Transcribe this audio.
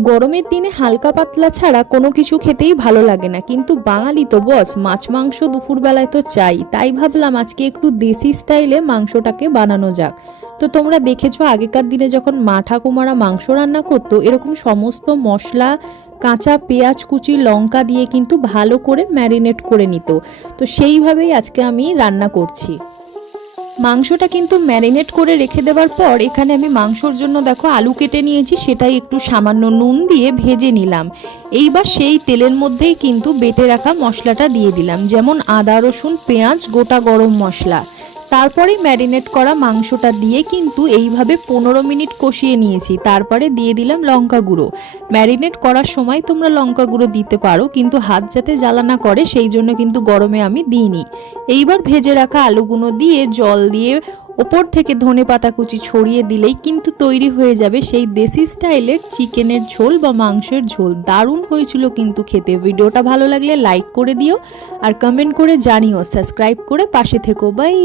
গরমের দিনে হালকা পাতলা ছাড়া কোনো কিছু খেতেই ভালো লাগে না, কিন্তু বাঙালি তো বস মাছ মাংস দুপুরবেলায় তো চাই। তাই ভাবলাম আজকে একটু দেশি স্টাইলে মাংসটাকে বানানো যাক। তো তোমরা দেখেছো আগেকার দিনে যখন মা ঠাকুমারা মাংস রান্না করতো, এরকম সমস্ত মশলা, কাঁচা পেঁয়াজ কুচি, লঙ্কা দিয়ে কিন্তু ভালো করে ম্যারিনেট করে নিত। তো সেইভাবেই আজকে আমি রান্না করছি। মাংসটা কিন্তু ম্যারিনেট করে রেখে দেওয়ার পর এখানে আমি মাংসর জন্য দেখো আলু কেটে নিয়েছি, সেটাই একটু সামান্য নুন দিয়ে ভেজে নিলাম। এইবার সেই তেলের মধ্যেই কিন্তু বেটে রাখা মশলাটা দিয়ে দিলাম, যেমন আদা রসুন পেঁয়াজ গোটা গরম মশলা। তারপরে ম্যারিনেট করা মাংসটা দিয়ে কিন্তু এইভাবে 15 মিনিট কষিয়ে নিয়েছি। তারপরে দিয়ে দিলাম লঙ্কা গুঁড়ো। ম্যারিনেট করার সময় তোমরা লঙ্কা গুঁড়ো দিতে পারো, কিন্তু হাত যাতে জ্বালা না করে সেই জন্য কিন্তু গরমে আমি দিইনি। এইবার ভেজে রাখা আলুগুলো দিয়ে জল দিয়ে ওপর থেকে ধনেপাতা কুচি ছড়িয়ে দিলেই কিন্তু তৈরি হয়ে যাবে সেই দেশি স্টাইলের চিকেনের ঝোল বা মাংসের ঝোল। দারুণ হয়েছিল কিন্তু খেতে। ভিডিওটা ভালো লাগলে লাইক করে দিও আর কমেন্ট করে জানিও, সাবস্ক্রাইব করে পাশে থেকো। বাই।